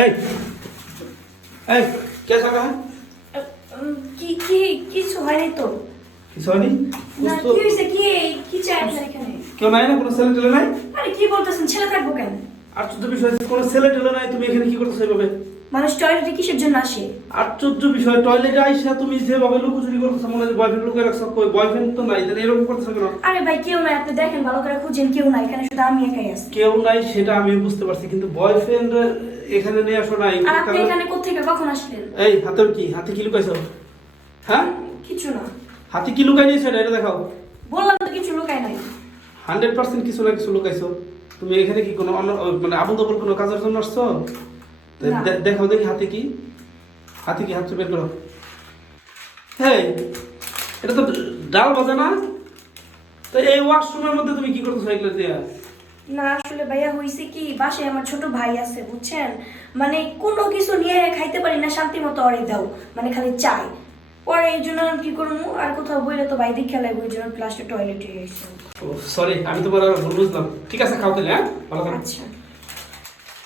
এই এই কে সাকা হ্যাঁ কি কি কিছু হয়নি তো। কিছু হয়নি না কি হইছে কি কি চাই আপনার এখানে? কেউ নাই না কোনো ছেলে টেলে নাই? আরে কি বলতেছেন, ছেলে থাকবো কেন? আশ্চর্য বিষয় কোনো ছেলে টেলে নাই, তুমি এখানে কি করতেছো এভাবে? মানুষ টয়লেটে কিসের জন্য আসে? আশ্চর্য বিষয়, টয়লেটে আইসা তুমি যেভাবে লুকোচুরি করতেছো, মনে হয় বয়ফ্রেন্ড লুকিয়ে রাখছো, কই বয়ফ্রেন্ড তো নাই, তাহলে এরকম করতেছো কেন? আরে ভাই কেউ নাই, আপনি দেখেন ভালো করে খুঁজেন, কেউ নাই এখানে, শুধু আমি একাই আছি। কেউ নাই সেটা আমি বুঝতে পারছি, কিন্তু বয়ফ্রেন্ড এখানে নিয়ে আসো নাই। আর আপনি এখানে কোত্থেকে কখন আসলেন? এই হাতের কি, হাতে কি লুকাইছো? হ্যাঁ কিছু না। হাতে কি লুকাই নিয়েছো এটা দেখাও। বললাম তো কিছু লুকাই নাই। 100% কিছু না কিছু লুকাইছো। তুমি এখানে কি কোনো মানে আবল তাবল কোনো কাজের জন্য আসছো? না। দেখাও দেখি হাতে কি, হাতে কি, হাতে বের করো। হ্যাঁ এটা তো ডাল ভাজা না? তো এই ওয়াশরুমের মধ্যে তুমি কি করতেছো এগুলো দিয়া? না আসলে ভাইয়া হইছে কি, বাসায় আমার ছোট ভাই আছে বুঝছেন, মানে কোনো কিছু নিয়ে খাইতে পারি না শান্তি মতো, অরে দাও মানে খালি চাই। পরে এই জন্য কি করবো, আর কোথাও বইলে তো বাইরে খেলা ওই জন্য প্লাস্টিক টয়লেটে এসে। সরি, আমি তোমার আর ভুল বুঝলাম। ঠিক আছে খাও তাহলে, হ্যাঁ ভালো থাকো। আচ্ছা।